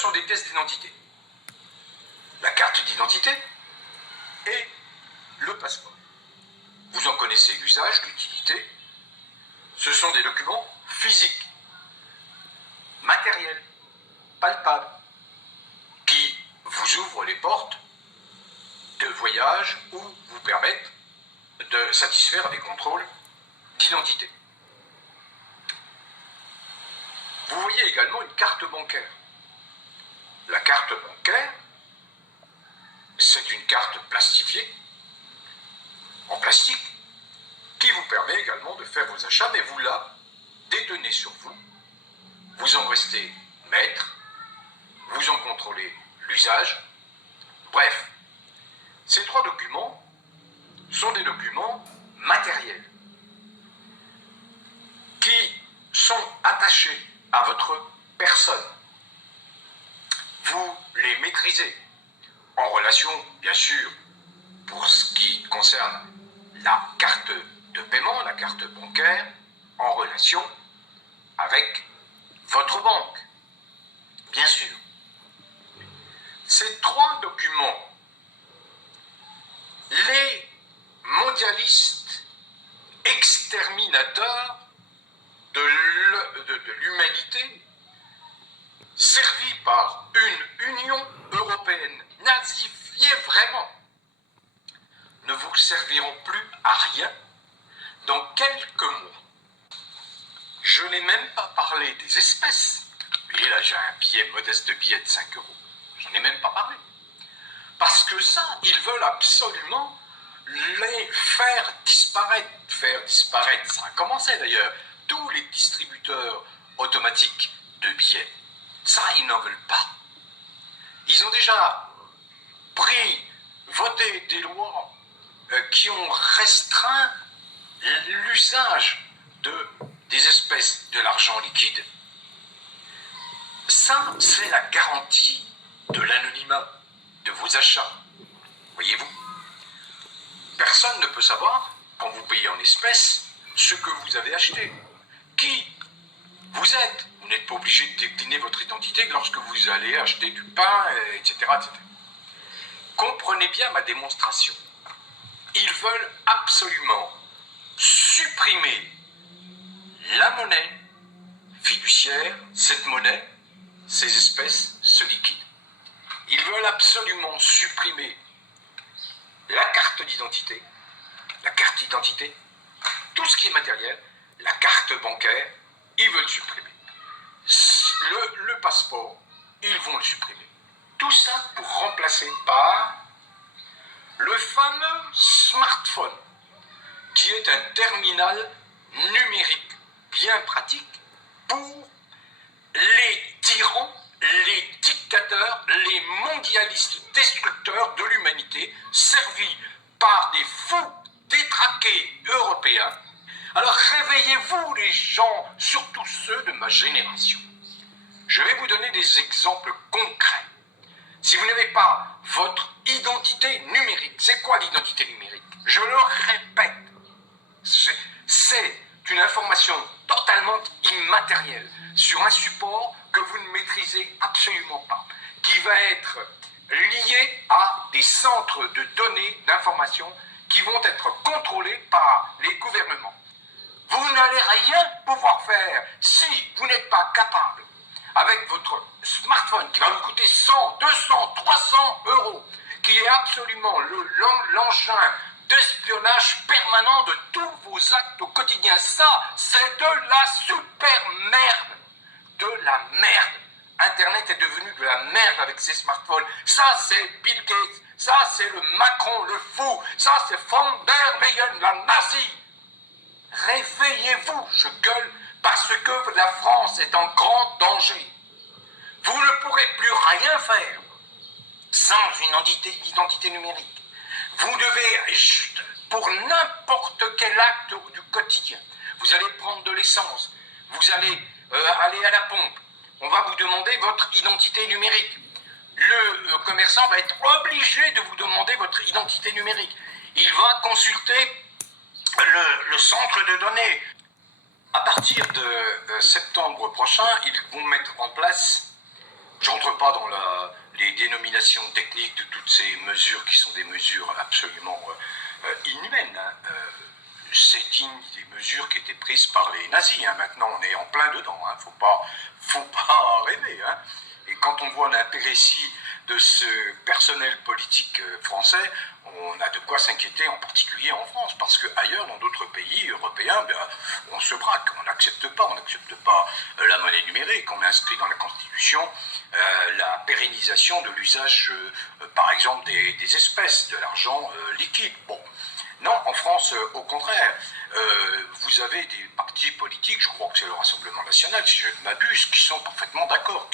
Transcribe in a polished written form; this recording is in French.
sont des pièces d'identité. La carte d'identité et le passeport. Vous en connaissez l'usage, l'utilité. Ce sont des documents physiques, matériels, palpables, qui vous ouvrent les portes de voyage ou vous permettent de satisfaire des contrôles d'identité. Vous voyez également une carte bancaire. La carte bancaire, c'est une carte plastifiée, en plastique, qui vous permet également de faire vos achats, mais vous la détenez sur vous. Vous en restez maître, vous en contrôlez l'usage. Bref, ces trois documents sont des documents matériels qui sont attachés à votre personne. Vous les maîtrisez en relation, bien sûr, pour ce qui concerne la carte de paiement, la carte bancaire, en relation avec votre banque, bien sûr. Ces trois documents, les mondialistes exterminateurs de l'humanité, servis par une Union européenne nazifiée vraiment, ne vous serviront plus à rien dans quelques mois. Je n'ai même pas parlé des espèces. Vous voyez, là, j'ai un modeste billet de 5 euros. J'en ai même pas parlé. Parce que ça, ils veulent absolument les faire disparaître. Faire disparaître, ça a commencé d'ailleurs. Tous les distributeurs automatiques de billets, ça, ils n'en veulent pas. Ils ont déjà voté des lois qui ont restreint l'usage des espèces de l'argent liquide. Ça, c'est la garantie de l'anonymat de vos achats. Voyez-vous, personne ne peut savoir, quand vous payez en espèces, ce que vous avez acheté. Qui vous êtes. Vous n'êtes pas obligé de décliner votre identité lorsque vous allez acheter du pain, etc., etc. Comprenez bien ma démonstration. Ils veulent absolument supprimer la monnaie fiduciaire, cette monnaie, ces espèces, ce liquide. Ils veulent absolument supprimer la carte d'identité, tout ce qui est matériel, la carte bancaire, ils veulent supprimer. Le passeport, ils vont le supprimer. Tout ça pour remplacer par le fameux smartphone, qui est un terminal numérique bien pratique pour les tyrans, les dictateurs, les mondialistes destructeurs de l'humanité, servis par des fous détraqués européens. Alors réveillez-vous les gens, surtout ceux de ma génération. Je vais vous donner des exemples concrets. Si vous n'avez pas votre identité numérique, c'est quoi l'identité numérique? Je le répète, c'est une information totalement immatérielle sur un support que vous ne maîtrisez absolument pas, qui va être lié à des centres de données d'information qui vont être contrôlés par les gouvernements. Vous n'allez rien pouvoir faire si vous n'êtes pas capable, avec votre smartphone qui va vous coûter 100, 200, 300 euros, qui est absolument l'engin d'espionnage permanent de tous vos actes au quotidien. Ça, c'est de la super merde. De la merde. Internet est devenu de la merde avec ses smartphones. Ça, c'est Bill Gates. Ça, c'est le Macron, le fou. Ça, c'est von der Leyen, la nazie. Réveillez-vous, je gueule, parce que la France est en grand danger. Vous ne pourrez plus rien faire sans une identité numérique. Vous devez, pour n'importe quel acte du quotidien, vous allez prendre de l'essence, vous allez aller à la pompe, on va vous demander votre identité numérique. Le commerçant va être obligé de vous demander votre identité numérique. Il va consulter le centre de données. À partir de septembre prochain, ils vont mettre en place Je rentre pas dans les dénominations techniques de toutes ces mesures qui sont des mesures absolument inhumaines. Hein. C'est digne des mesures qui étaient prises par les nazis. Hein. Maintenant, on est en plein dedans. Hein. Faut pas rêver. Hein. Et quand on voit l'impéritie de ce personnel politique français, on a de quoi s'inquiéter, en particulier en France, parce qu'ailleurs, dans d'autres pays européens, ben, on se braque, on n'accepte pas la monnaie numérique, on inscrit dans la Constitution la pérennisation de l'usage, par exemple, des espèces, de l'argent liquide. Bon, non, en France, au contraire, vous avez des partis politiques, je crois que c'est le Rassemblement national, si je ne m'abuse, qui sont parfaitement d'accord,